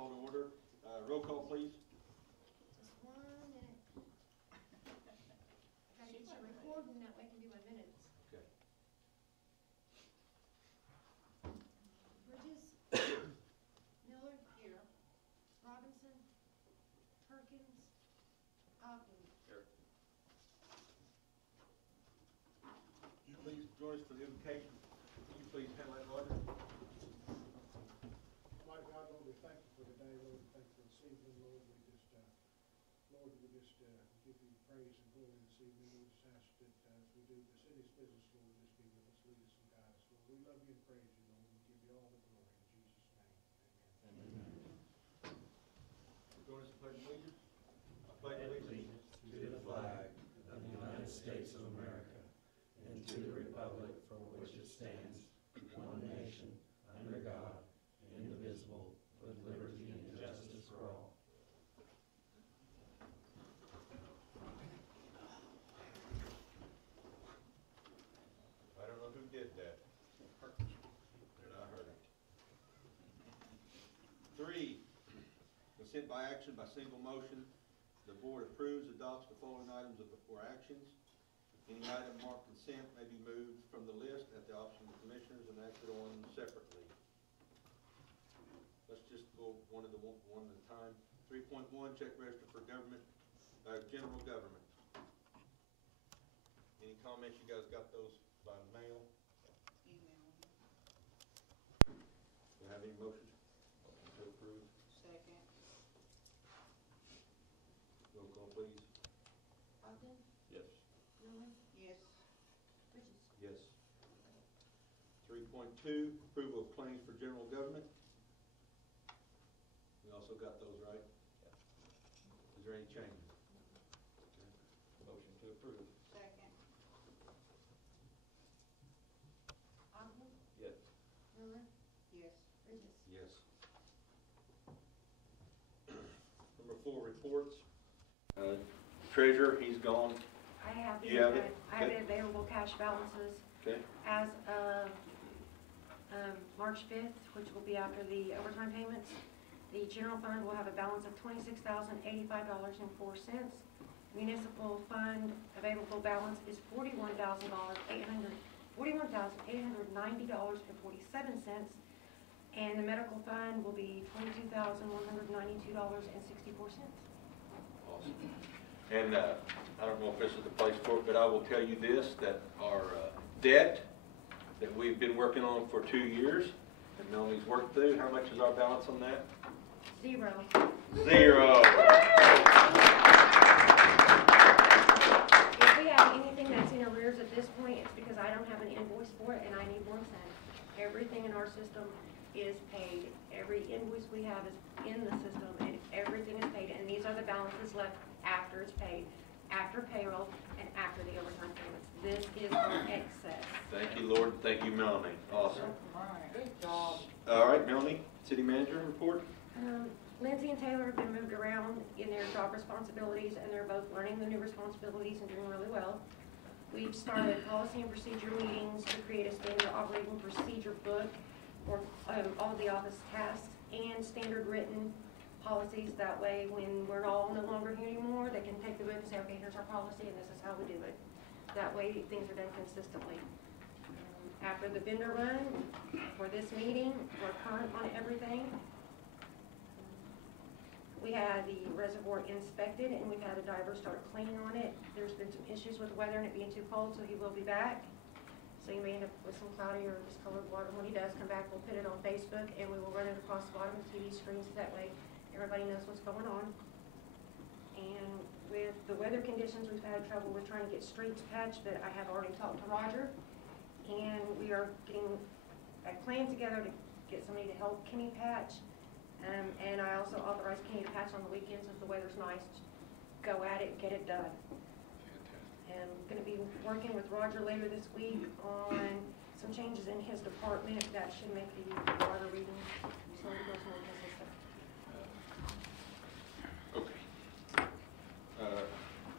call to order. Roll call, please. Just 1 minute. Gotta get you recording, that way I can do my minutes. Okay. Bridges. Miller. Here. Robinson. Perkins. Ogden. Here. Please join us for the invocation. Can you please handle that, Roger? Almighty God, Lord, we thank you for today, Lord. We thank you for this evening, Lord. We just give you praise and glory this evening. We just ask that as we do the city's business, Lord, just be with us, lead us, and guide us, Lord. We love you and praise you, Lord. We give you all the glory in Jesus' name. Amen. Amen. Join us in pledge of allegiance. I pledge allegiance to the flag of the United States of America and to the republic for which it stands, one nation, under God, indivisible, with liberty and justice for all. I don't know who did that. I heard it. 3, consent by action by single motion. The board approves, adopts the following items for actions. Any item marked consent may be moved from the list at the option of the commissioners and acted on separately. Let's just go one at a time. 3.1, check register for government, general government. Any comments? You guys got those by mail? Email. Do you have any motions? Motion to approve. Second. Roll call, please. Ogden. Yes. Miller. Yes. Bridges. Yes. 3.2, approval of claims for general government. We also got those, right? Is there any changes? Okay. Motion to approve. Second. Ogden. Yes. Miller. Yes. Bridges. Yes. Number 4, reports. Treasurer, he's gone. I have You have it? I have Okay. the available cash balances Okay. as of March 5th, which will be after the overtime payments. The general fund will have a balance of $26,085.04. Municipal fund available balance is $41,890.47. And the medical fund will be $22,192.64. Awesome. And I don't know if this is the place for it, but I will tell you this, that our debt that we've been working on for 2 years, that Melanie's worked through, how much is our balance on that? 0. 0. If we have anything that's in arrears at this point, it's because I don't have an invoice for it and I need one cent. Everything in our system is paid. Every invoice we have is in the system and everything is paid. And these are the balances left after it's paid, after payroll, and after the overtime payments. This is our excess. Thank you, Lord. Thank you, Melanie. Awesome. Good job. All right, Melanie, city manager report. Lindsay and Taylor have been moved around in their job responsibilities, and they're both learning the new responsibilities and doing really well. We've started policy and procedure meetings to create a standard operating procedure book for all of the office tasks and standard written policies. That way, when we're all no longer here anymore, they can take the book and say, okay, here's our policy, and this is how we do it. That way, things are done consistently. After the vendor run for this meeting, we're current on everything. We had the reservoir inspected and we've had a diver start cleaning on it. There's been some issues with the weather and it being too cold, so he will be back. So you may end up with some cloudy or discolored water. When he does come back, we'll put it on Facebook and we will run it across the bottom of TV screens. That way everybody knows what's going on. And with the weather conditions, we've had trouble with trying to get streets patched, but I have already talked to Roger. And we are getting a plan together to get somebody to help Kenny patch. And I also authorized Kenny to patch on the weekends if the weather's nice. Go at it, get it done. And I'm going to be working with Roger later this week on some changes in his department that should make the water reading utility bills more consistent. Okay.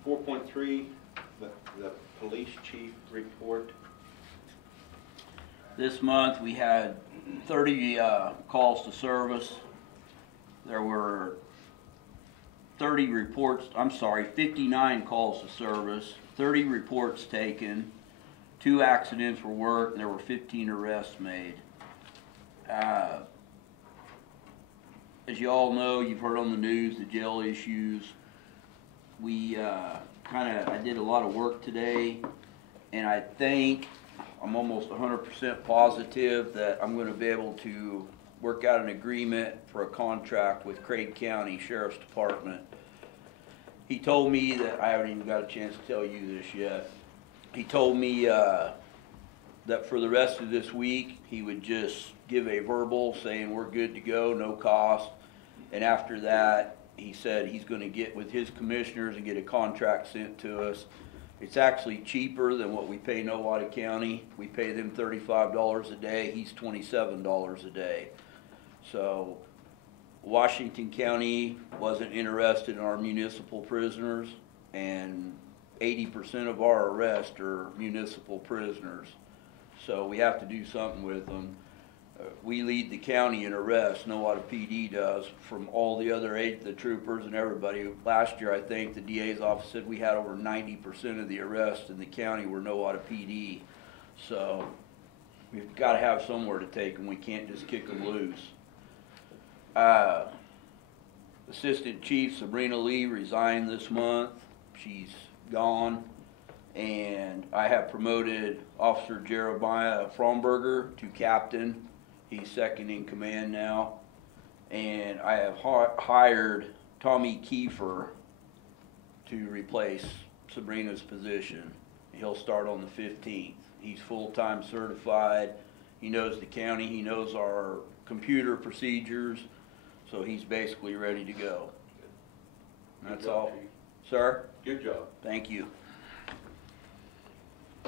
4.3, the police chief report. This month we had 30 calls to service. there were 59 calls to service, 30 reports taken, 2 accidents were worked, and there were 15 arrests made. As you all know, you've heard on the news the jail issues. I did a lot of work today, and I think I'm almost 100% positive that I'm going to be able to work out an agreement for a contract with Craig County Sheriff's Department. He told me that, I haven't even got a chance to tell you this yet. He told me that for the rest of this week, he would just give a verbal saying we're good to go, no cost. And after that, he said he's going to get with his commissioners and get a contract sent to us. It's actually cheaper than what we pay Nowata County. We pay them $35 a day. He's $27 a day. So Washington County wasn't interested in our municipal prisoners, and 80% of our arrests are municipal prisoners. So we have to do something with them. We lead the county in arrests, Nowata PD does, from all the other the troopers and everybody. Last year, I think the DA's office said we had over 90% of the arrests in the county were Nowata PD. So we've got to have somewhere to take them. We can't just kick them loose. Assistant Chief Sabrina Lee resigned this month. She's gone. And I have promoted Officer Jeremiah Fromberger to captain. He's second in command now. And I have hired Tommy Kiefer to replace Sabrina's position. He'll start on the 15th. He's full-time certified. He knows the county. He knows our computer procedures. So he's basically ready to go. That's all. Sir? Good job. Thank you.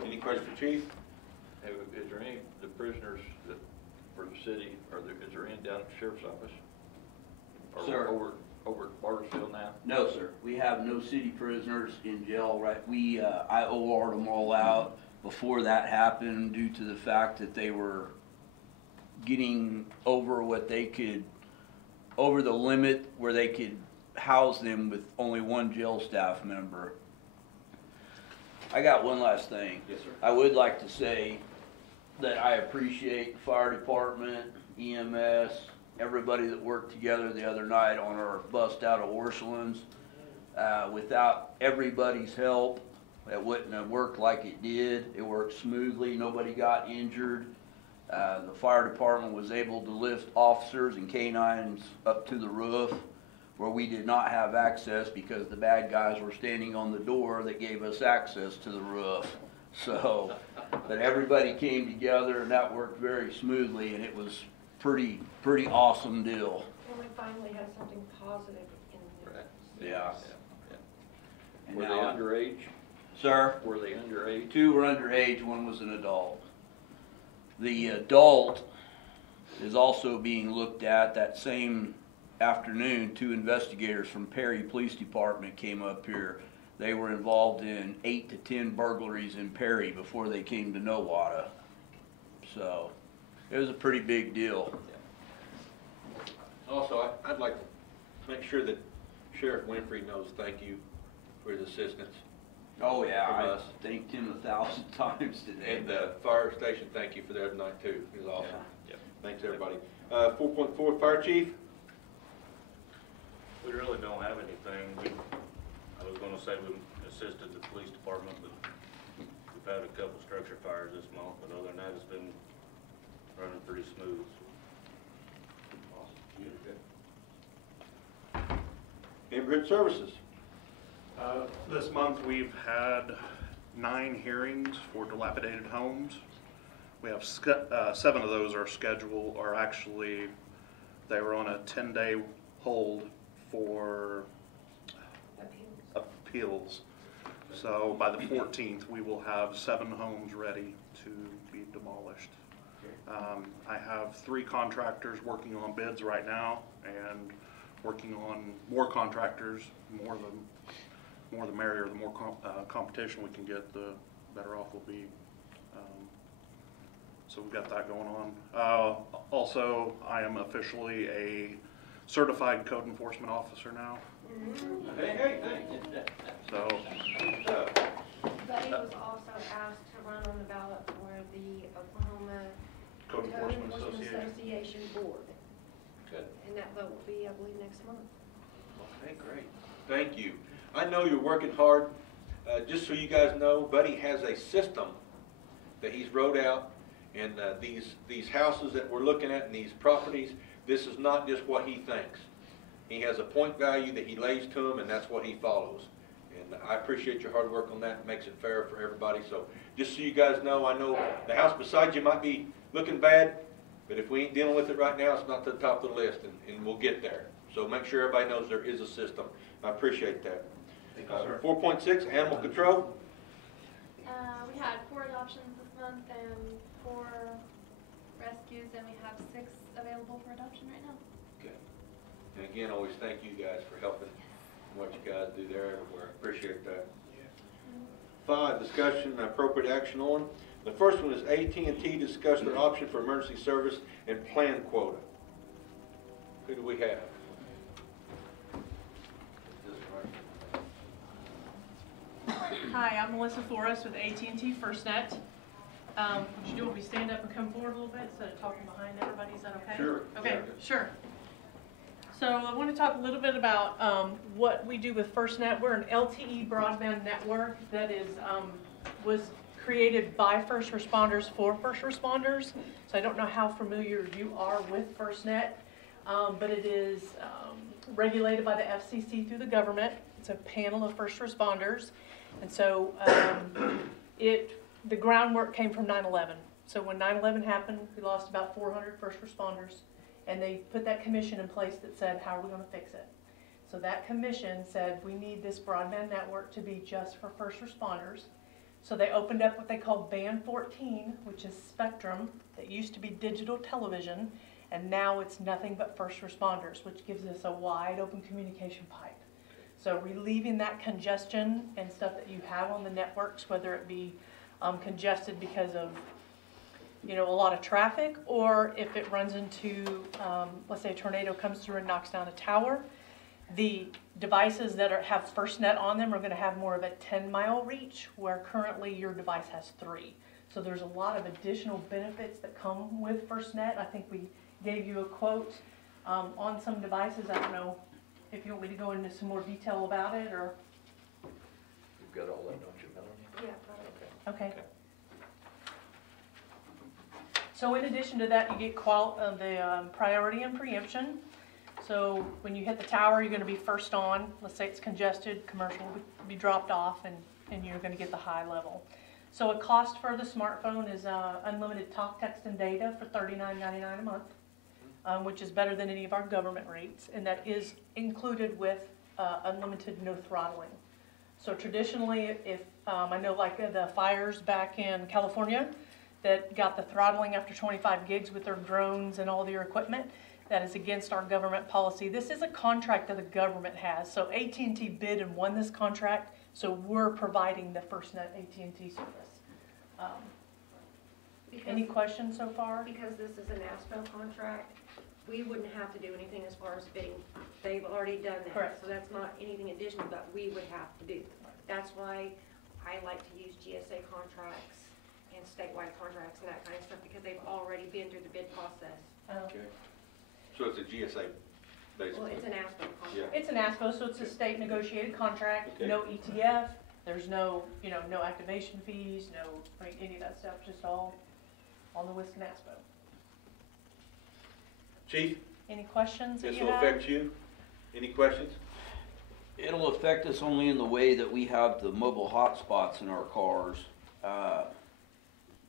Any questions for Chief? Is there any, the prisoners that, for the city, is there any down at the sheriff's office? Or Sir. Over at Bartlesville now? No, sir. We have no city prisoners in jail, right? I OR'd them all out before that happened due to the fact that they were getting over the limit where they could house them with only one jail staff member. I got one last thing. Yes, sir. I would like to say that I appreciate the fire department, EMS, everybody that worked together the other night on our bust out of Orchlands. Without everybody's help, it wouldn't have worked like it did. It worked smoothly. Nobody got injured. The fire department was able to lift officers and canines up to the roof where we did not have access because the bad guys were standing on the door that gave us access to the roof. So, but everybody came together and that worked very smoothly, and it was pretty awesome deal. And we finally had something positive in there. Yeah. And Were they now- underage? Sir? Were they underage? 2 were underage, 1 was an adult. The adult is also being looked at. That same afternoon, 2 investigators from Perry Police Department came up here. They were involved in 8 to 10 burglaries in Perry before they came to Nowata. So it was a pretty big deal. Also, I'd like to make sure that Sheriff Winfrey knows thank you for his assistance. Oh yeah, From I us. thanked him 1,000 times today. And the fire station, thank you for that tonight too. It was awesome. Yeah. Thanks, everybody. 4.4, Fire Chief. We really don't have anything. I was gonna say we assisted the police department, but we've had a couple structure fires this month, but other than that, it's been running pretty smooth. Neighborhood Services. This month, we've had 9 hearings for dilapidated homes. We have 7 of those are scheduled, or actually, they were on a 10-day hold for appeals. So by the 14th, we will have 7 homes ready to be demolished. I have 3 contractors working on bids right now, and working on more contractors. More the merrier. The more competition we can get, the better off we'll be. So we've got that going on. Also, I am officially a certified code enforcement officer now. Hey, thanks. So, Buddy was also asked to run on the ballot for the Oklahoma Code Enforcement Association Board. Good. And that vote will be, I believe, next month. Okay, great. Thank you. I know you're working hard. Just so you guys know, Buddy has a system that he's wrote out, and these houses that we're looking at and these properties, this is not just what he thinks. He has a point value that he lays to them, and that's what he follows. And I appreciate your hard work on that. It makes it fair for everybody. So just so you guys know, I know the house beside you might be looking bad, but if we ain't dealing with it right now, it's not to the top of the list, and we'll get there. So make sure everybody knows there is a system. I appreciate that. 4.6, animal control. We had 4 adoptions this month and 4 rescues, and we have 6 available for adoption right now. Okay. And again, always thank you guys for helping what you guys do there everywhere. Appreciate that. 5, discussion and appropriate action on. The first one is AT&T discussed their option for emergency service and plan quota. Who do we have? Hi, I'm Melissa Forrest with AT&T FirstNet. Would you want me to stand up and come forward a little bit instead of talking behind everybody? Is that okay? Sure. Okay, Yeah. sure. So I want to talk a little bit about what we do with FirstNet. We're an LTE broadband network that is was created by first responders for first responders. So I don't know how familiar you are with FirstNet, but it is regulated by the FCC through the government. It's a panel of first responders. And so the groundwork came from 9/11. So when 9/11 happened, we lost about 400 first responders. And they put that commission in place that said, how are we going to fix it? So that commission said, we need this broadband network to be just for first responders. So they opened up what they call Band 14, which is spectrum that used to be digital television. And now it's nothing but first responders, which gives us a wide open communication pipe. So relieving that congestion and stuff that you have on the networks, whether it be congested because of a lot of traffic, or if it runs into, let's say a tornado comes through and knocks down a tower, the devices that have FirstNet on them are going to have more of a 10-mile reach, where currently your device has 3. So there's a lot of additional benefits that come with FirstNet. I think we gave you a quote on some devices. I don't know if you want me to go into some more detail about it, or... You've got all that, don't you, Melanie? Yeah, Okay. Okay. So in addition to that, you get the priority and preemption. So when you hit the tower, you're going to be first on. Let's say it's congested, commercial will be dropped off, and you're going to get the high level. So a cost for the smartphone is unlimited talk, text, and data for $39.99 a month, which is better than any of our government rates, and that is included with unlimited no throttling. So traditionally, if I know like the fires back in California that got the throttling after 25 gigs with their drones and all their equipment, that is against our government policy. This is a contract that the government has. So AT&T bid and won this contract, so we're providing the FirstNet AT&T service. Any questions so far? Because this is an ASPO contract, we wouldn't have to do anything as far as bidding. They've already done that. Correct. So that's not anything additional that we would have to do. That's why I like to use GSA contracts and statewide contracts and that kind of stuff, because they've already been through the bid process. Okay. So it's a GSA, basically? Well, it's an ASPO contract. It's an ASPO, so it's a state negotiated contract, Okay. no ETF, there's no, no activation fees, no, any of that stuff, just all on the WISC and ASPO. Chief, Any questions that this you will have? affect you. Any questions? It'll affect us only in the way that we have the mobile hotspots in our cars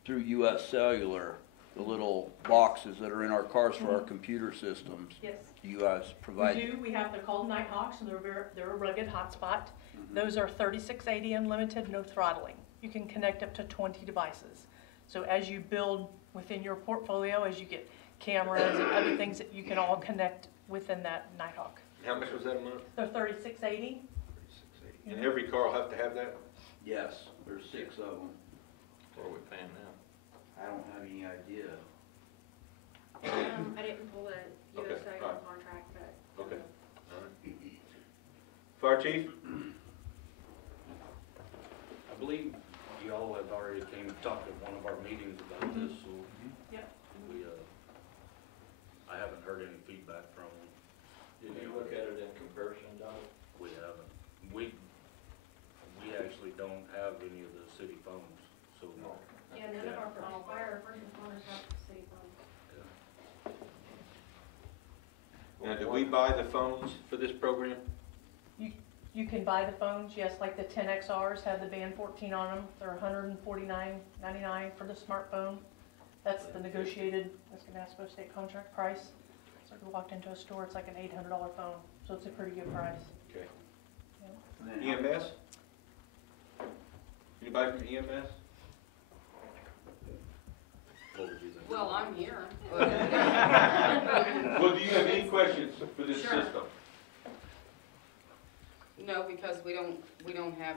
through US Cellular, the little boxes that are in our cars for our computer systems. Yes. Do you guys provide? We do. They're called Nighthawks, and they're a rugged hotspot. Those are 3680 unlimited, no throttling. You can connect up to 20 devices. So as you build within your portfolio, as you get cameras and other things that you can all connect within that Nighthawk. How much was that a month? They're 3680. And every car will have to have that? Yes, there's 6 of them. What are we paying now? I don't have any idea. I didn't pull the Okay, US Cellular alright. contract, but Fire Chief? I believe y'all have already came to talk at one of our meetings about this, so. Yep. We, I haven't heard any feedback from them. Did you look at it in comparison, Don? We haven't. We actually don't have any of the city phones, so. Yeah, none of our fire first responders have city phones. Now, do we buy the phones for this program? You can buy the phones, yes, like the 10XRs have the band 14 on them. They're $149.99 for the smartphone. That's the negotiated, that's gonna ask for a state contract price. So if you walked into a store, it's like an $800 phone, so it's a pretty good price. Okay. Yeah. EMS? Anybody from EMS? What would you think? Well, I'm here, but. Well, do you have any questions for this Sure. system? No, because we don't have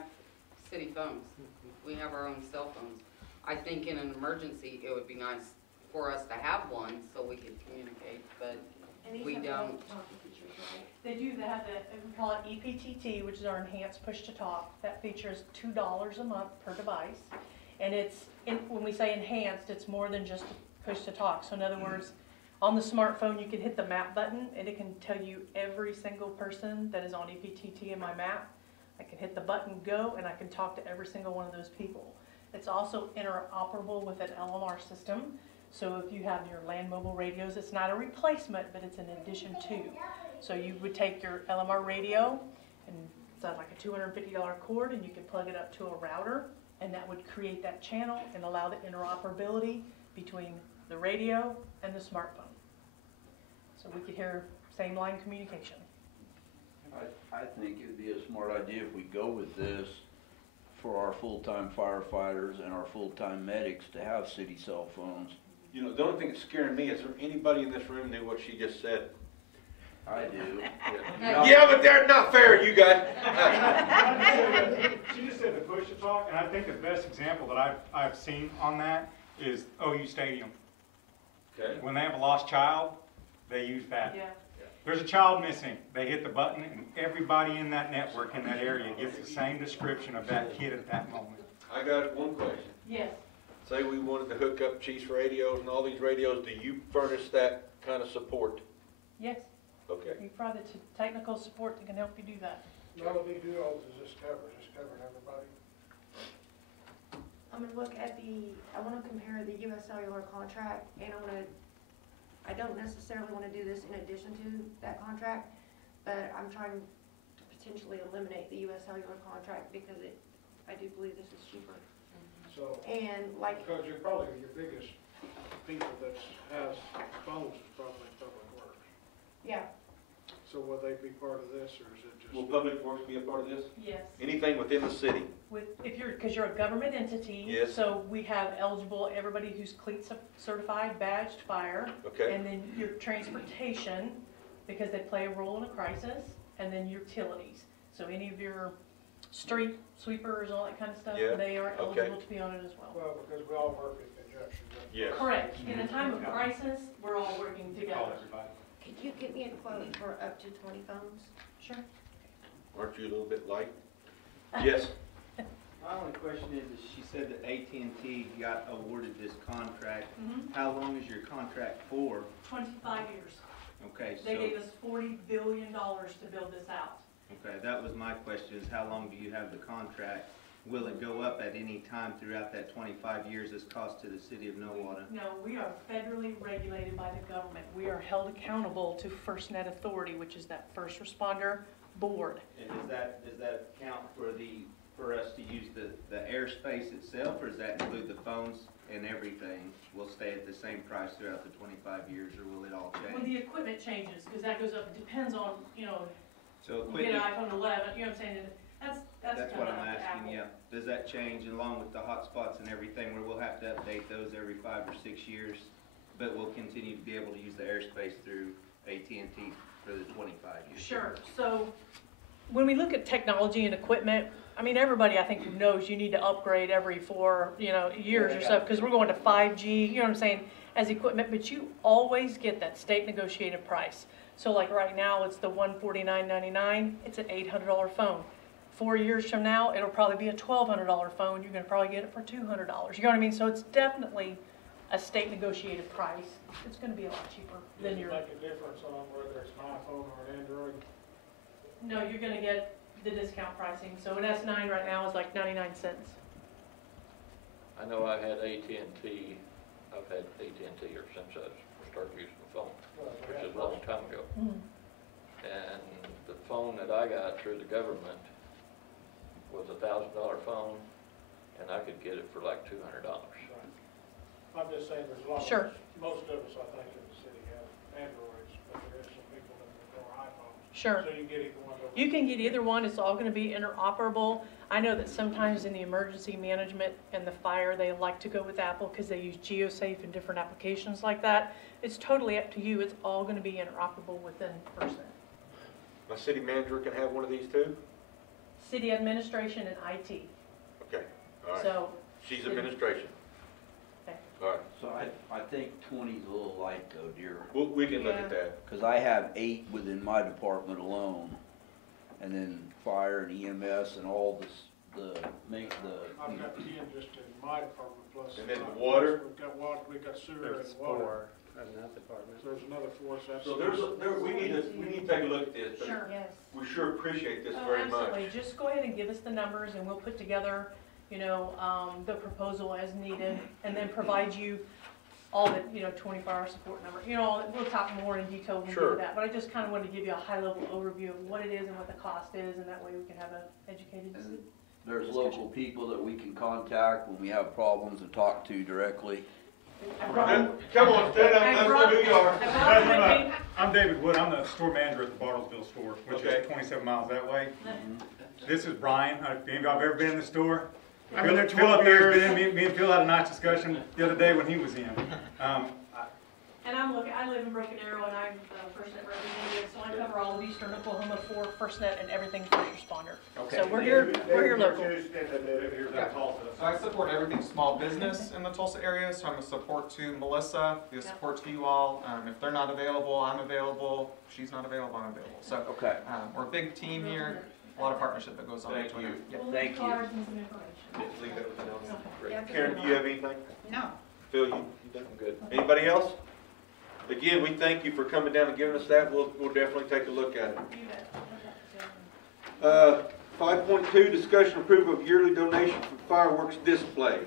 city phones. We have our own cell phones. I think in an emergency, it would be nice for us to have one so we could communicate, but And these we have don't. talkie features, right? They do, they have the, we call it EPTT, which is our enhanced push to talk. That feature is $2 a month per device. And it's, when we say enhanced, it's more than just push to talk. So in other words, on the smartphone, you can hit the map button and it can tell you every single person that is on EPTT in my map. I can hit the button go and I can talk to every single one of those people. It's also interoperable with an LMR system. So if you have your land mobile radios, it's not a replacement, but it's an addition to. So you would take your LMR radio and it's like a $250 cord and you could plug it up to a router and that would create that channel and allow the interoperability between the radio and the smartphone. So we could hear same line communication. I think it'd be a smart idea if we go with this for our full-time firefighters and our full-time medics to have city cell phones. You know, the only thing that's scaring me is there anybody in this room knew what she just said? I do. Yeah, but they're not fair, you guys. She just said the push to talk, and I think the best example that I've seen on that is OU Stadium. Okay. When they have a lost child, they use that. Yeah. There's a child missing. They hit the button, and everybody in that network in that area gets the same description of that kid at that moment. I got one question. Yes. Say we wanted to hook up Chiefs radios and all these radios, do you furnish that kind of support? Yes. Okay. We provide the technical support that can help you do that. Melody, who else is this cover? Is this covering everybody? I'm gonna look at I wanna compare the US Cellular contract, and I don't necessarily wanna do this in addition to that contract, but I'm trying to potentially eliminate the US Cellular contract because I do believe this is cheaper. So, And like, because you're probably, your biggest people that has phones is probably Public Works. yeah, So will they be part of this, or is it just? Will Public Works be a part of this? Yes. Anything within the city? Because you're a government entity. Yes. So we have eligible, everybody who's cleat certified, badged fire. Okay. And then your transportation, because they play a role in a crisis, and then utilities. So any of your street sweepers, all that kind of stuff, Yeah, they are okay. eligible to be on it as well. Well, because we all work in conjunction. right? Yes. Correct. In a time of crisis, we're all working Call together. everybody. could you get me a quote for up to 20 phones? Sure. Aren't you a little bit light? Yes. My only question is she said that AT&T got awarded this contract. Mhm. How long is your contract for? 25 years. Okay, They so, gave us $40 billion to build this out. okay, that was my question, is how long do you have the contract? Will it go up at any time throughout that 25 years as cost to the city of Nowata? No, we are federally regulated by the government. We are held accountable to FirstNet Authority, which is that first responder board. And does that count for us to use the airspace itself, or does that include the phones and everything will stay at the same price throughout the 25 years, or will it all Well, change? the equipment changes, because that goes up, it depends on, So you get an equipment, iPhone 11, you know what I'm saying? That's that's kind what of I'm up to asking, Apple. yeah. Does that change along with the hotspots and everything, where we'll have to update those every 5 or 6 years, but we'll continue to be able to use the airspace through AT&T for the 25 years? Sure, so when we look at technology and equipment, I mean, everybody I think knows you need to upgrade every 4, years or so, because we're going to 5G, you know what I'm saying, as equipment, but you always get that state negotiated price. So like right now, it's the $149.99, it's an $800 phone. 4 years from now, it'll probably be a $1,200 phone, you're gonna probably get it for $200, you know what I mean? So it's definitely a state negotiated price, it's gonna be a lot cheaper than Does it your, make a difference on whether it's an iPhone or an Android? no, you're gonna get the discount pricing, so an S9 right now is like 99 cents. I know I had AT&T, I've had AT&T ever since I started using the phone, which is a long time ago. And the phone that I got through the government was $1,000 phone, and I could get it for like $200. I'm just saying, there's a lot of Sure. us, most of us, I think, in the city have Androids, but there is some people that prefer iPhones. Sure. So you can get either one. You can get either one, it's all gonna be interoperable. I know that sometimes in the emergency management and the fire, they like to go with Apple because they use GeoSafe and different applications like that. It's totally up to you, it's all gonna be interoperable within FirstNet. My city manager can have one of these too? City administration and IT, Okay, all right. so. She's city- administration. Okay. All right, So I think 20's a little light though, dear. we can look at Yeah. that. Cause I have 8 within my department alone. And then fire and EMS and all this, I've got 10 just in my department plus. And then the water? We've got water, we've got sewer There's and water. 4 in that department. So there's another 4, so that's. So we need to take a look at this, but Sure. Yes. we sure appreciate this Oh, very much. absolutely. Just go ahead and give us the numbers and we'll put together, you know, the proposal as needed and then provide you all the, 24-hour support number. You know, we'll talk more in detail when we Sure. do that, but I just kind of wanted to give you a high-level overview of what it is and what the cost is, and that way we can have an educated And there's local people that we can contact when we have problems and talk to directly. I brought- Come on, stand up, I let's brought- know who you are. I brought them with me. I'm David Wood, I'm the store manager at the Bartlesville store, which Okay. is 27 miles that way. This is Brian, if any of y'all have ever been in the store? Phil up there's been, me and Phil had a nice discussion the other day when he was in. And I live in Broken Arrow, and I'm FirstNet representative, so I cover all of Eastern Oklahoma for FirstNet and everything first responder. So we're here local. So I support everything small business in the Tulsa area, so I'm a support to Melissa, be a support to you all. If they're not available, I'm available. If she's not available, I'm available. So Okay. we're a big team here, a lot of partnership that goes on Thank between you. them. Yeah. We'll Thank leave you. cards and some information. Leave everything else. Okay. Yeah, Karen, do you have anything? No. Phil, you done? Good. Anybody else? Again, we thank you for coming down and giving us that. We'll definitely take a look at it. You bet. 5.2, discussion approval of yearly donation for fireworks display.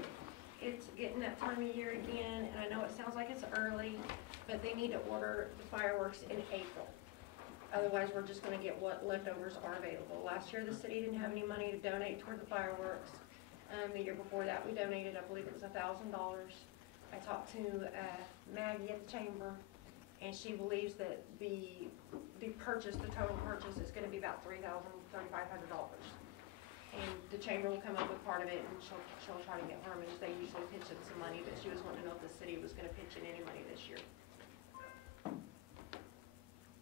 It's getting that time of year again, and I know it sounds like it's early, but they need to order the fireworks in April. Otherwise, we're just gonna get what leftovers are available. Last year, the city didn't have any money to donate toward the fireworks. The year before that, we donated, I believe it was $1,000. I talked to Maggie at the chamber, and she believes that the total purchase is gonna be about $3,500. And the chamber will come up with part of it, and she'll try to get Herman's. They usually pitch in some money, but she was wanting to know if the city was gonna pitch in any money this year.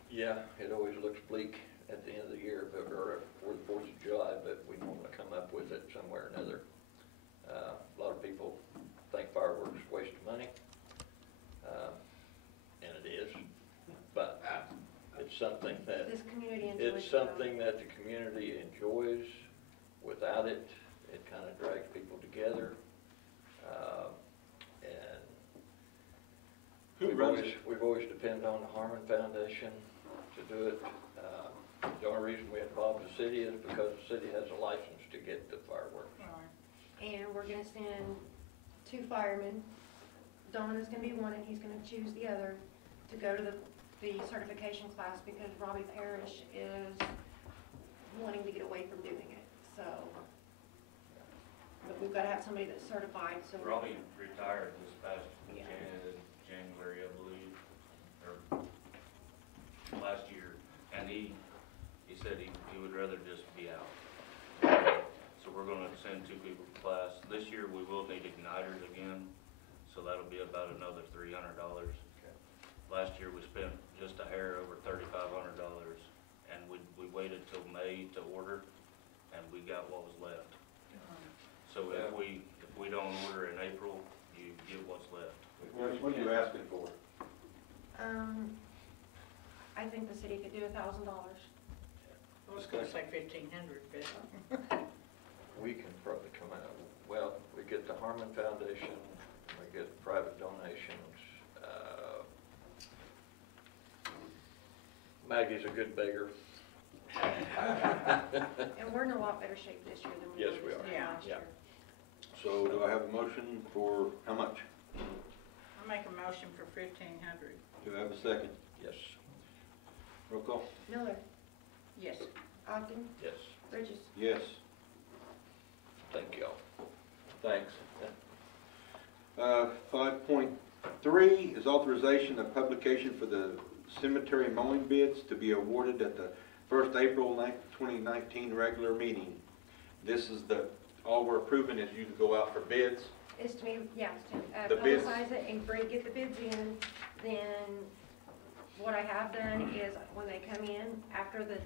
Yeah, it always looks bleak at the end of the year, but, or for the 4th of July, but we normally come up with it somewhere or another. A lot of people think fireworks is a waste of money, and it is, but it's something that, This community enjoys it. it's something that the community enjoys. Without it, it kind of drags people together, and we've always depended on the Harmon Foundation to do it. The only reason we involve the city is because the city has a license to get the fireworks. And we're gonna send 2 firemen. Donna's gonna be one, and he's gonna choose the other to go to the certification class, because Robbie Parrish is wanting to get away from doing it, so. But we've gotta have somebody that's certified, so. Robbie retired this past Yeah. January, I believe, or last year, and he said he would rather just be out. So we're gonna send 2 people to class. This year, we will need igniters again, so that'll be about another $300. Last year, we spent just a hair over $3,500, and we waited till May to order, and we got what was left. So if we don't order in April, you get what's left. What are you asking for? I think the city could do $1,000. I was gonna say 1,500, but. We can probably come out, well, we get the Harmon Foundation, we get private donations. Maggie's a good beggar. And we're in a lot better shape this year than we Yes, were we this are. time last Yeah. year. So do I have a motion for how much? I make a motion for 1,500. Do I have a second? Yes. Roll call. Miller, Yes. Ogden, Yes. Bridges. Yes. Thank y'all. Thanks. 5.3 is authorization of publication for the cemetery mowing bids to be awarded at the first April 2019 regular meeting. This is all we're approving is you to go out for bids. It's to me, yeah, it's The to bids. publicize it and get the bids in. Then what I have done is when they come in, after the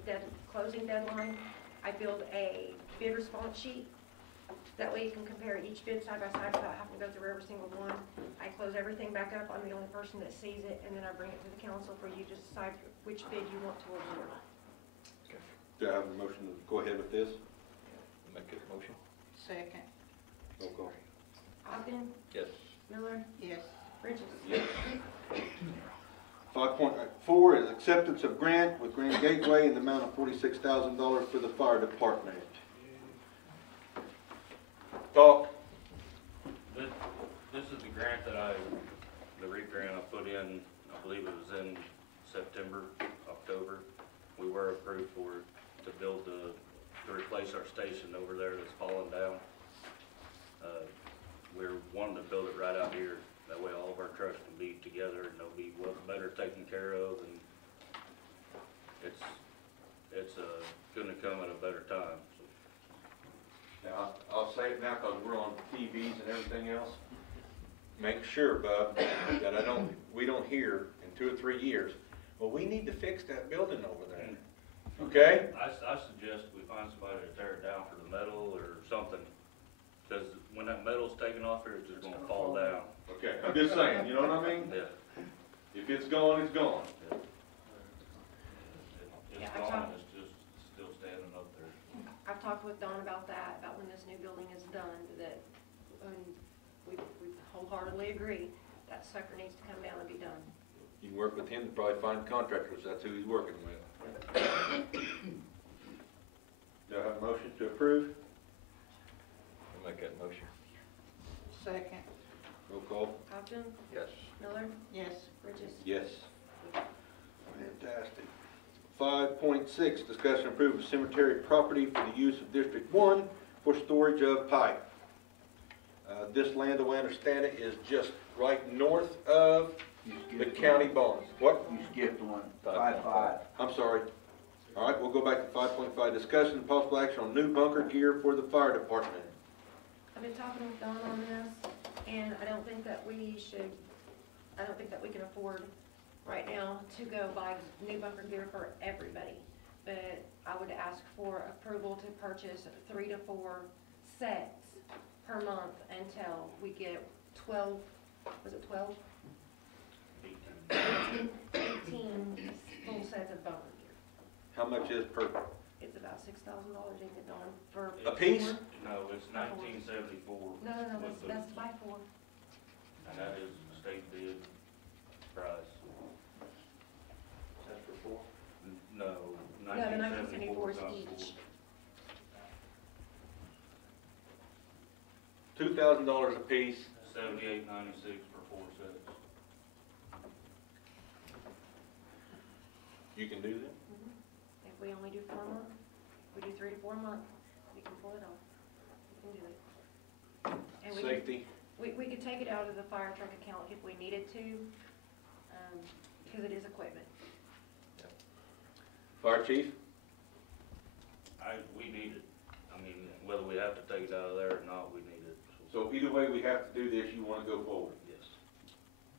closing deadline, I build a bid response sheet. That way you can compare each bid side by side without having to go through every single one. I close everything back up. I'm the only person that sees it, and then I bring it to the council for you to decide which bid you want to award. Do I have a motion to go ahead with this? Make it a motion? Second. Roll call. Ogden, Yes. Miller, Yes. Bridges. Yes. 5.4 is acceptance of grant with Grand Gateway in the amount of $46,000 for the fire department. Talk. This is the grant the REAP grant I put in, I believe it was in September, October. We were approved for it to build to replace our station over there that's fallen down. We're wanting to build it right out here. That way all of our trucks can be together and they'll be better taken care of, and it's gonna come at a better time. Now, I'll say it now because we're on TVs and everything else. Make sure, Bub, that we don't hear in 2 or 3 years, well, we need to fix that building over there. Okay? I suggest we find somebody to tear it down for the metal or something, because when that metal's taken off here, it's just gonna fall down. Okay, I'm just saying, you know what I mean? Yeah. If it's gone, it's gone. Yeah, It's gone, it's just still standing up there. I've talked with Don about that, about when this new building is done, that, we wholeheartedly agree, that sucker needs to come down and be done. You can work with him to probably find contractors, that's who he's working with. Do I have a motion to approve? I'll make that motion. Second. Roll call. Ogden, Yes. Miller, Yes. Bridges. Yes. Fantastic. 5.6, discussion and approve of cemetery property for the use of District 1 for storage of pipe. This land, the way I understand it, is just right north of the county barn. What? You skipped one. 5.5. I'm sorry. All right, we'll go back to 5.5, discussion and possible action on new bunker gear for the fire department. I've been talking with Don on this, and I don't think that we can afford right now to go buy new bunker gear for everybody. But I would ask for approval to purchase 3 to 4 sets per month until we get 12, was it 12? 18 full sets of bunker gear. How much is per? It's about $6,000, ain't it, Don, for A piece? 4? No, it's 1974. No, with that's the- by 4. And that is state bid price. That's for 4? No, No, the 1974 1974s cost each. $2,000 a piece. $78.96 for 4 sets. You can do that? If we only do 4 a month, we do 3 to 4 a month, we can pull it off. We can do it. And we could- Safety. We could take it out of the fire truck account if we needed to, because it is equipment. Fire chief? We need it. I mean, whether we have to take it out of there or not, we need it. So either way we have to do this, you want to go forward? Yes.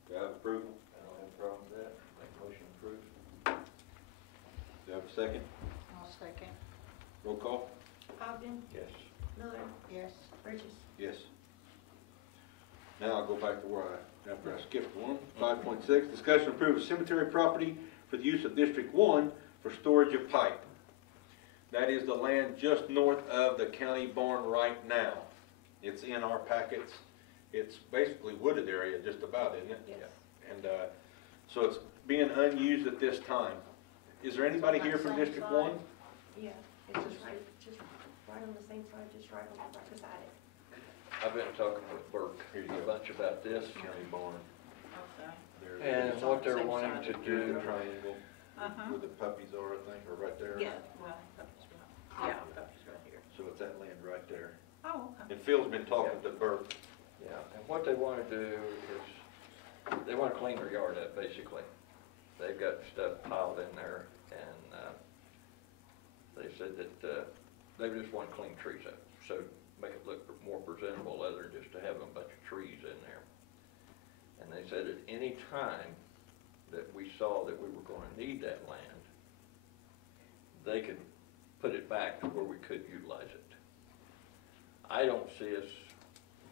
Do I have approval? I don't have a problem with that. Make motion approved. Do I have a second? I'll second. Roll call? Ogden, Yes. Miller, Yes. Bridges. Yes. Now I'll go back to after I skipped one. 5.6, discussion and approve of cemetery property for for the use of District 1 for storage of pipe. That is the land just north of the county barn right now. It's in our packets. It's basically wooded area, just about, isn't it? Yes. And so it's being unused at this time. Is there anybody here from District 1? Yeah, it's just right on the same side, just right beside it. I've been talking with Burke a bunch about this, County barn. Okay. and It's what on the they're same wanting side to of do. Triangle, Uh-huh. where the puppies are, I think, or right there. Yeah, well, that's right. Yeah, that's right here. So it's that land right there. Oh, okay. And Phil's been talking to Burke. Yeah, and what they want to do is, they want to clean their yard up, basically. They've got stuff piled in there, and they said that they just want to clean trees up, so make it look more presentable, other than just to have a bunch of trees in there. And they said at any time that we saw that we were going to need that land, they could put it back to where we could utilize it. I don't see us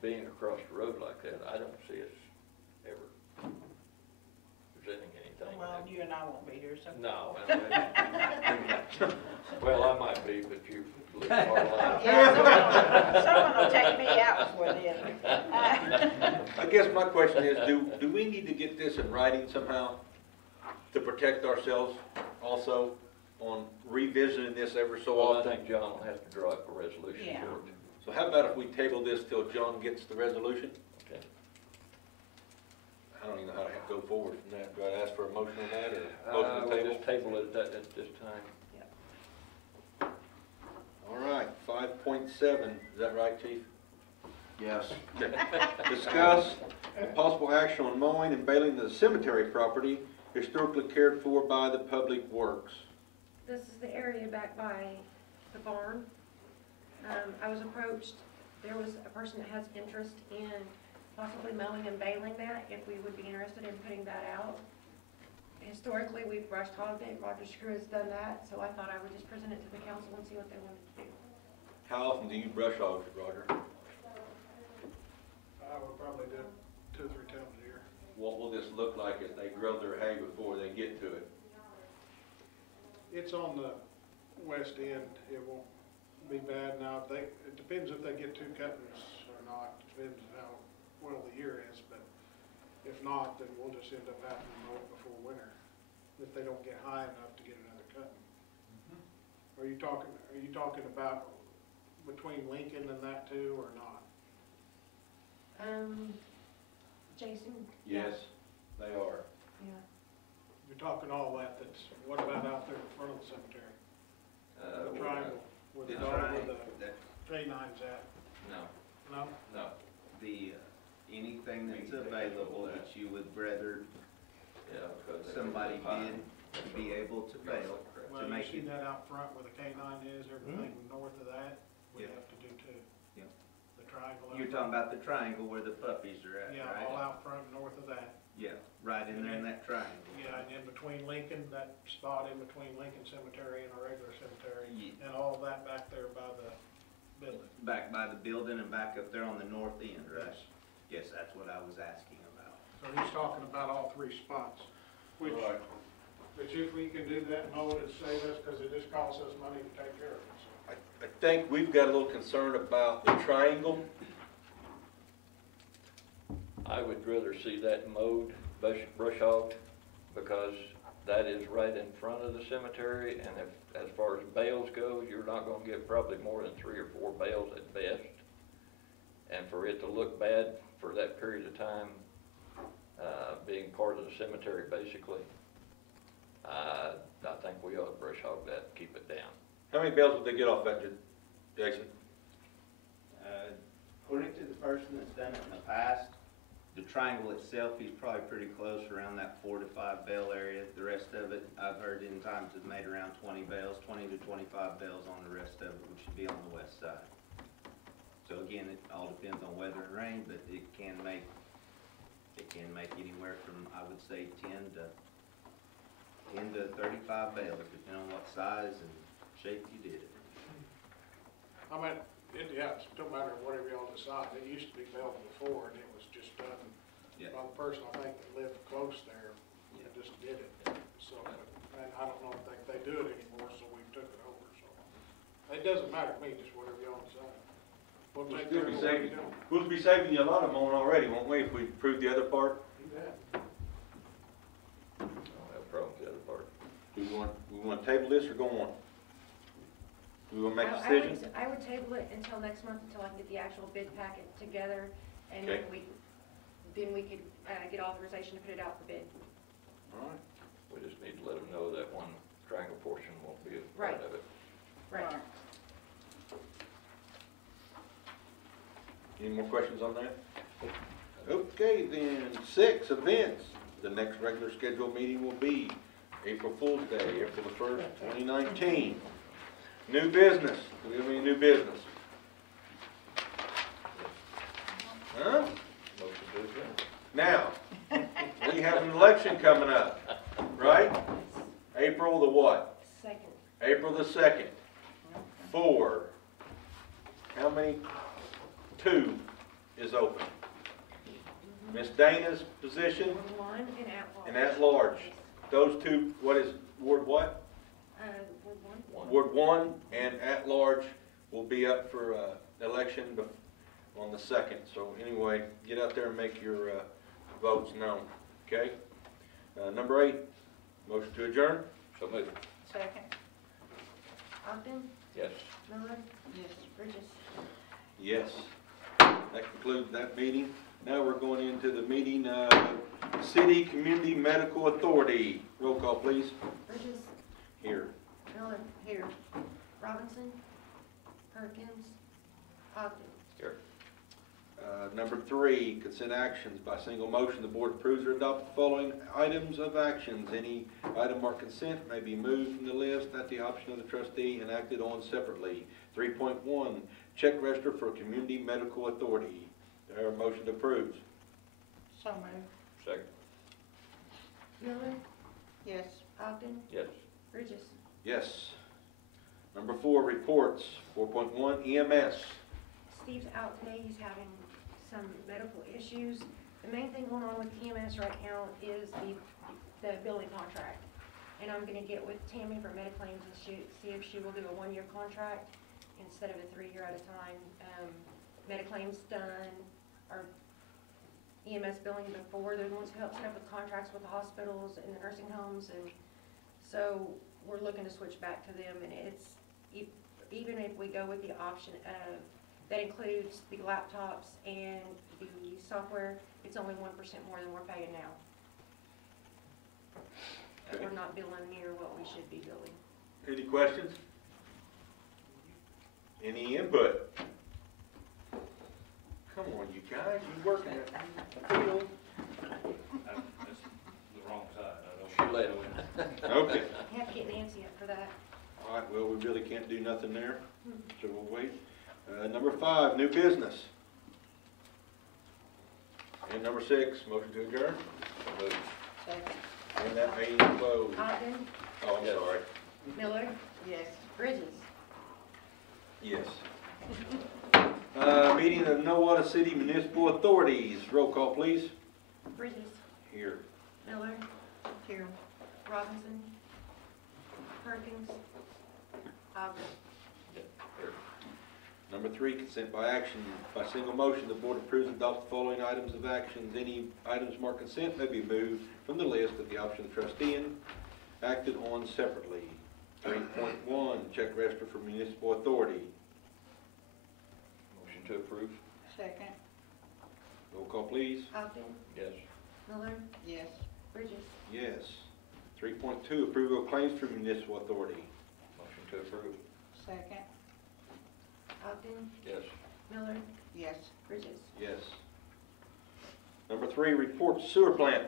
being across the road like that. I don't see us ever presenting anything. Well, you and I won't be here, so. No. Well, I might be, but you live a hard life. Yeah, someone will take me out before then. I guess my question is, do we need to get this in writing somehow to protect ourselves also on revisiting this every so Well, I often? think John will have to draw up a resolution Yeah. for it. So how about if we table this till John gets the resolution? Okay. I don't even know how to go forward from that. Do I ask for a motion on that, or motion to We'll table? just table it at this time. All right, 5.7, is that right, Chief? Yes. Okay. Discuss the possible action on mowing and baling the cemetery property historically cared for by the Public Works. This is the area back by the barn. I was approached, there was a person that has interest in possibly mowing and baling that, if we would be interested in putting that out. Historically, we've brush hogged it, Roger Screw has done that, so I thought I would just present it to the council and see what they wanted to do. How often do you brush hog, Roger? I would probably do it 2 or 3 times a year. What will this look like as they grow their hay before they get to it? It's on the west end, it won't be bad now. It depends if they get 2 cuttings or not, depends on how well the year is, but if not, then we'll just end up having to mow it before winter, if they don't get high enough to get another cutting. Are you talking about between Lincoln and that too, or not? Jason? Yes, they are. Yeah. You're talking all that's, what about out there in front of the cemetery? The triangle, where the dog, where the canine's at? No, No? no. Anything that's available that you would rather Yeah, because somebody bid to be able to bail, Well, to you make see it. that out front where the canine is, everything north of that, we Yeah. have to do too. Yeah. The triangle. out You're front. talking about the triangle where the puppies are at, Yeah, right? all out front north of that. Yeah, right in there in that triangle. Yeah, and in between Lincoln, that spot in between Lincoln Cemetery and a regular cemetery, Yeah. and all that back there by the building. Back by the building and back up there on the north end, right? Yes, that's what I was asking about. So he's talking about all 3 spots, which, Right. but if we can do that, mow it, it'd save us, because it just costs us money to take care of it, so. I think we've got a little concern about the triangle. I would rather see that mowed, brush hogged, because that is right in front of the cemetery, and if, as far as bales go, you're not gonna get probably more than 3 or 4 bales at best. And for it to look bad for that period of time, being part of the cemetery basically, I think we ought to brush hog that and keep it down. How many bales would they get off that, Jason? According to the person that's done it in the past, the triangle itself, he's probably pretty close around that 4 to 5 bale area. The rest of it, I've heard in times has made around 20 bales, 20 to 25 bales on the rest of it, which should be on the west side. So again, it all depends on weather and rain, but it can make anywhere from, I would say, 10 to 35 bales, depending on what size and shape you did it. I mean, yeah, it don't matter whatever y'all decide, it used to be built before, and it was just done Yeah. by the person, I think, that lived close there, and just did it, so, but I don't know if they do it anymore, so we took it over, so. It doesn't matter to me, just whatever y'all decide. We'll take care of what we do. We'll be saving you a lot of money already, won't we, if we approve the other part? You bet. I don't have a problem with the other part. Do we want to table this or go on? Do we want to make a decision? I would table it until next month, until I can get the actual bid packet together, and then Okay. we could get authorization to put it out for bid. All right. We just need to let them know that one triangle portion won't be a part Right. of it. Right. Any more questions on that? Okay, then, 6, events. The next regular scheduled meeting will be April Fool's Day, April the 1st, 2019. New business. Do we have any new business? Huh? Motion to adjourn. Now, we have an election coming up, right? April the what? Second. April the 2nd. 4. How many? 2 is open. Miss Dana's position Ward 1 and at large. and at large. Those two, what is, Ward what? Ward 1. Ward 1 and at large will be up for election on the 2nd. So anyway, get out there and make your votes known, okay? Number 8, motion to adjourn. So moved. Second. Ogden, Yes. Miller, Yes. Bridges. Yes. That concludes that meeting. Now we're going into the meeting of City Community Medical Authority. Roll call, please. Bridges, Here. Miller. Here. Robinson, Perkins, Ogden. Here. Number 3, consent actions. By single motion, the board approves or adopts the following items of actions. Any item marked consent may be moved from the list at the option of the trustee and acted on separately. 3.1, check register for Community Medical Authority. There, motion approved. So moved. Second. Miller, Yes. Ogden, Yes. Bridges. Yes. Number 4, reports. 4.1, EMS. Steve's out today, he's having some medical issues. The main thing going on with EMS right now is the billing contract. And I'm gonna get with Tammy for Mediclaims and see if she will do a 1-year contract instead of a 3-year at a time. Mediclaims done our EMS billing before, they're the ones who help set up with contracts with the hospitals and the nursing homes, and so we're looking to switch back to them, and it's, even if we go with the option of, that includes the laptops and the software, it's only 1% more than we're paying now. Okay. We're not billing near what we should be billing. Any questions? Any input? Come on, you guys, you working at the field. That's the wrong side. She let him. Okay. You have to get Nancy up for that. All right, well, we really can't do nothing there, so we'll wait. Number 5, new business. And number 6, motion to adjourn. So moved. Second. And that meeting is closed. Ogden, Oh, I'm Yes. sorry. Miller, Yes. Bridges. Yes. Meeting of Nowata City Municipal Authorities. Roll call, please. Bridges, Here. Miller, Here. Robinson, Perkins, Ogden. Here. Number 3, consent by action. By single motion, the board approves and adopts the following items of actions. Any items marked consent may be moved from the list at the option of the trustee and acted on separately. 3.1, check register for municipal authority. Motion to approve. Second. Roll call, please. Ogden, Yes. Miller, Yes. Bridges. Yes. 3.2, approval of claims for municipal authority. Motion to approve. Second. Ogden, Yes. Miller, Yes. Bridges. Yes. Number 3, report sewer plant.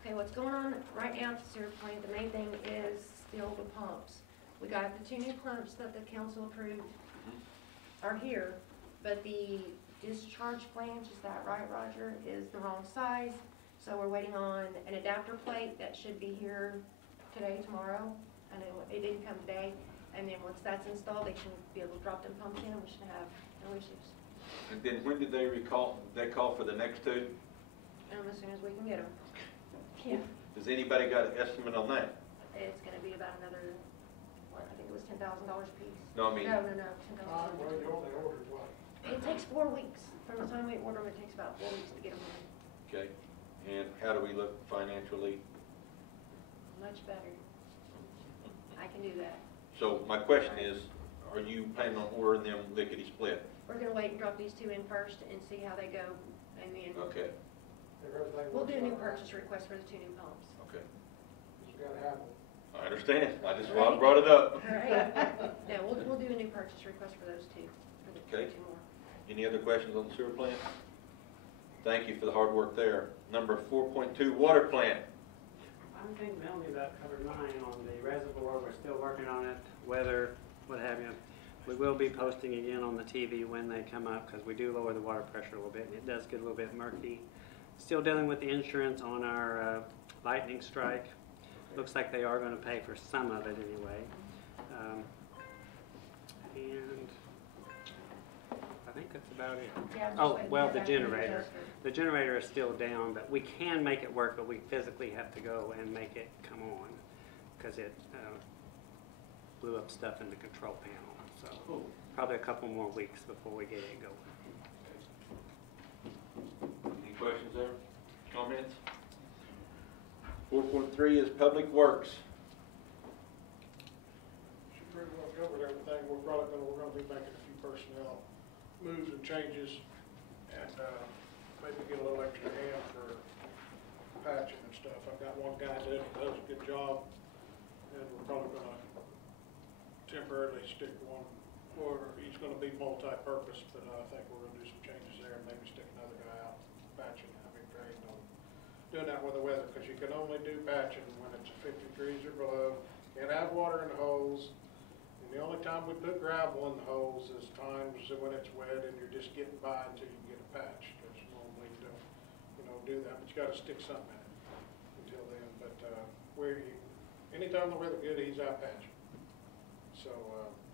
Okay, what's going on right now at the sewer plant, the main thing is still the pumps. We got the 2 new pumps that the council approved are here, but the discharge flange, is that right, Roger, is the wrong size. So we're waiting on an adapter plate that should be here today, tomorrow. I know it didn't come today. And then once that's installed, they should be able to drop them pumps in, we should have no issues. And then when did they call for the next 2? As soon as we can get them. Yeah. Has anybody got an estimate on that? It's gonna be about another, what, I think it was $10,000 a piece. No, I mean, No, $10,000. Well, you only ordered what? It takes 4 weeks. From the time we order them, it takes about 4 weeks to get them in. okay, and how do we look financially? Much better. I can do that. So my question is, are you planning on ordering them lickety split? We're gonna wait and drop these 2 in first and see how they go, and then Okay, we'll do a new purchase request for the 2 new pumps. okay. You gotta have them. I understand. I just why I brought it up. All right. No, we'll do a new purchase request for those 2, for the Okay. 2 more. Any other questions on the sewer plant? Thank you for the hard work there. Number 4.2, water plant. I think Melanie about covered mine on the reservoir. We're still working on it, weather, what have you. We will be posting again on the TV when they come up because we do lower the water pressure a little bit and it does get a little bit murky. Still dealing with the insurance on our lightning strike. Looks like they are going to pay for some of it anyway. And I think that's about it. Yeah, I'm just Oh, waiting to well, hear the back from the generator. adjuster. The generator is still down, but we can make it work, but we physically have to go and make it come on because it blew up stuff in the control panel. So probably a couple more weeks before we get it going. Any questions there? Comments? 4.3 is public works. She pretty well covered everything. We're gonna be making a few personnel moves and changes and, maybe get a little extra hand for patching and stuff. I've got one guy that does a good job and we're probably gonna temporarily stick one, or he's gonna be multi-purpose, but I think we're gonna do some changes there and maybe stick another guy out patching. I've been trained on doing that with the weather, because you can only do patching when it's 50 degrees or below. Can't have water in the holes. And the only time we put gravel in the holes is times when it's wet and you're just getting by until you can get a patch. Because normally you don't, do that, but you gotta stick something in it until then. But, anytime the weather good, he's out patching. So,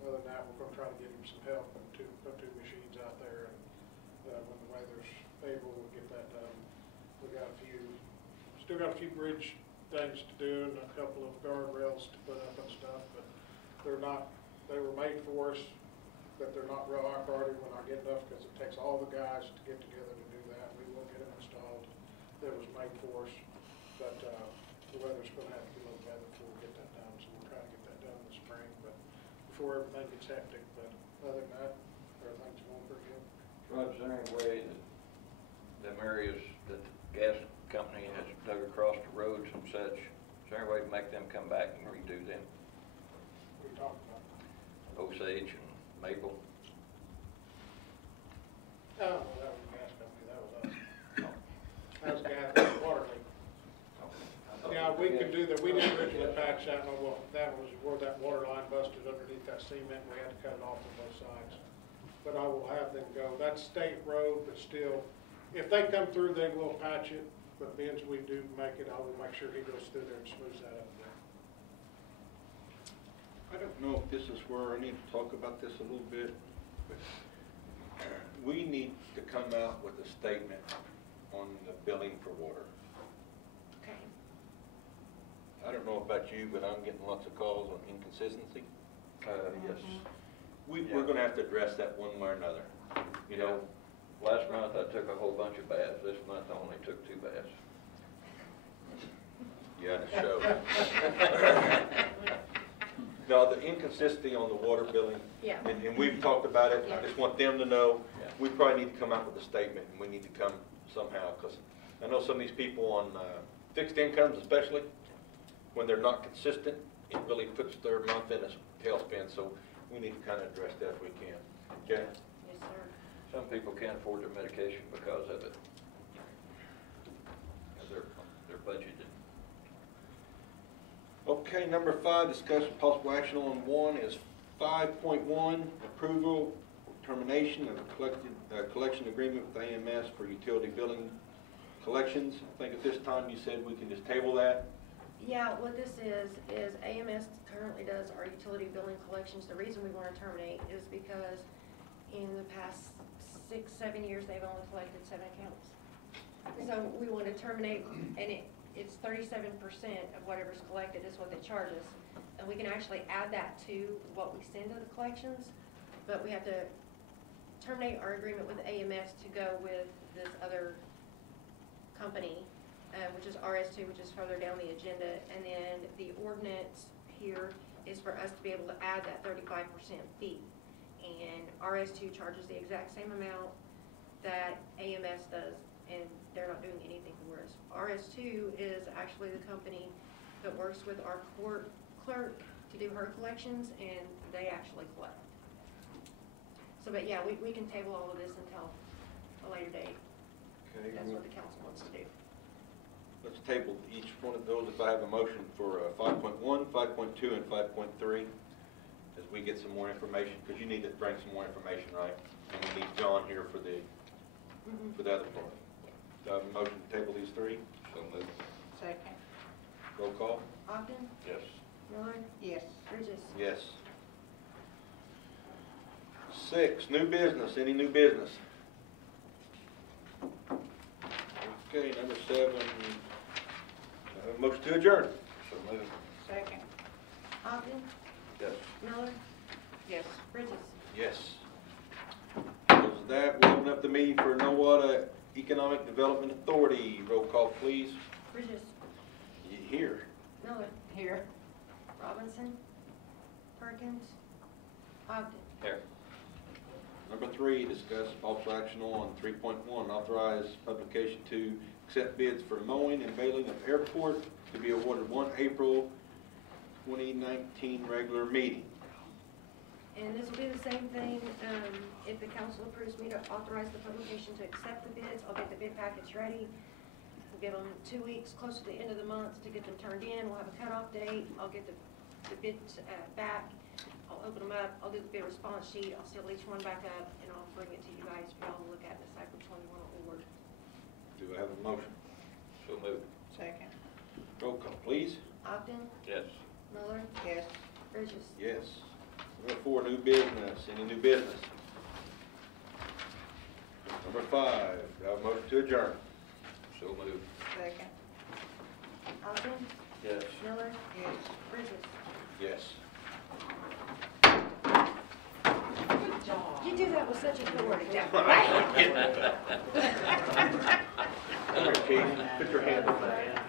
other than that, we're gonna try to get him some help and put 2 machines out there, and, when the weather's favorable, we'll get that done. We got still got a few bridge things to do and a couple of guardrails to put up and stuff, but they were made for us, but they're not real high priority. We're not getting enough because it takes all the guys to get together to do that. We will get them installed. That was made for us, but, the weather's gonna have to be a little better before we get that done, so we'll try to get that done in the spring, but before everything gets hectic. But other than that, everything's going pretty good. Rod, is there any way that them areas that the gas company has dug across the roads and such, is there any way to make them come back and redo them? What are you talking about? Osage and Maple? Oh, well, that was the gas company, that was us. That was gas, water leak. Yeah, we can do that. We didn't originally patch that, no, well, that was where that water line busted underneath that cement, we had to cut it off on both sides. But I will have them go, that's state road, but still, if they come through, they will patch it, but being as we do make it, I will make sure he goes through there and smooths that up there. I don't know if this is where I need to talk about this a little bit, but we need to come out with a statement on the billing for water. Okay. I don't know about you, but I'm getting lots of calls on inconsistency. Yes. We're gonna have to address that one way or another, you know? Last month I took a whole bunch of baths. This month I only took 2 baths. Yeah, to show. No, the inconsistency on the water billing, Yeah. and we've talked about it, I Yeah. just want them to know, Yeah. we probably need to come out with a statement, and we need to come somehow, because I know some of these people on fixed incomes especially, when they're not consistent, it really puts their month in a tailspin, so we need to kind of address that if we can. Okay? Yes, sir. Some people can't afford their medication because of it. They're budgeted. Okay, number 5, discussion possible action on 1 is 5.1, approval, termination of a collection agreement with AMS for utility billing collections. I think at this time you said we can just table that. Yeah, what this is AMS currently does our utility billing collections. The reason we want to terminate is because in the past 6-7 years, they've only collected 7 accounts. So we want to terminate, and it's 37% of whatever's collected is what they charge us. And we can actually add that to what we send to the collections, but we have to terminate our agreement with AMS to go with this other company, which is RS2, which is further down the agenda. And then the ordinance here is for us to be able to add that 35% fee. And RS2 charges the exact same amount that AMS does, and they're not doing anything for us. RS2 is actually the company that works with our court clerk to do her collections, and they actually collect. So, but yeah, we can table all of this until a later date. Okay. That's what the council wants to do. Let's table each one of those if I have a motion for 5.1, 5.2, and 5.3 as we get some more information, because you need to bring some more information, right? And we need John here for the other part. Do I have a motion to table these three? So moved. Second. Roll call? Ogden? Yes. Miller? Yes. Bridges? Yes. 6, new business. Any new business? Okay, number 7, motion to adjourn. So moved. Second. Ogden? Yes. Miller? Yes. Bridges? Yes. With that, we'll open up the meeting for Nowata Economic Development Authority. Roll call, please. Bridges? You here? Miller? Here. Robinson? Perkins? Ogden? Here. Number 3, discuss possible action on 3.1, authorize publication to accept bids for mowing and baling of airport to be awarded 1 April 2019 regular meeting. And this will be the same thing, if the council approves me to authorize the publication to accept the bids, I'll get the bid packets ready. We'll give them 2 weeks, close to the end of the month to get them turned in. We'll have a cutoff date. I'll get the bids back. I'll open them up. I'll do the bid response sheet. I'll seal each one back up, and I'll bring it to you guys for y'all to look at and decide which one you want to award. Do I have a motion? So moved. Second. Roll call, please. Ogden? Yes. Miller? Yes. Bridges? Yes. Number 4, new business. Any new business? Number 5, do I have a motion to adjourn? So moved. Second. Ogden? Yes. Miller? Yes. Bridges? Yes. Good job. You do that with such authority, Jack. Come here, Keith. Put your hand on that.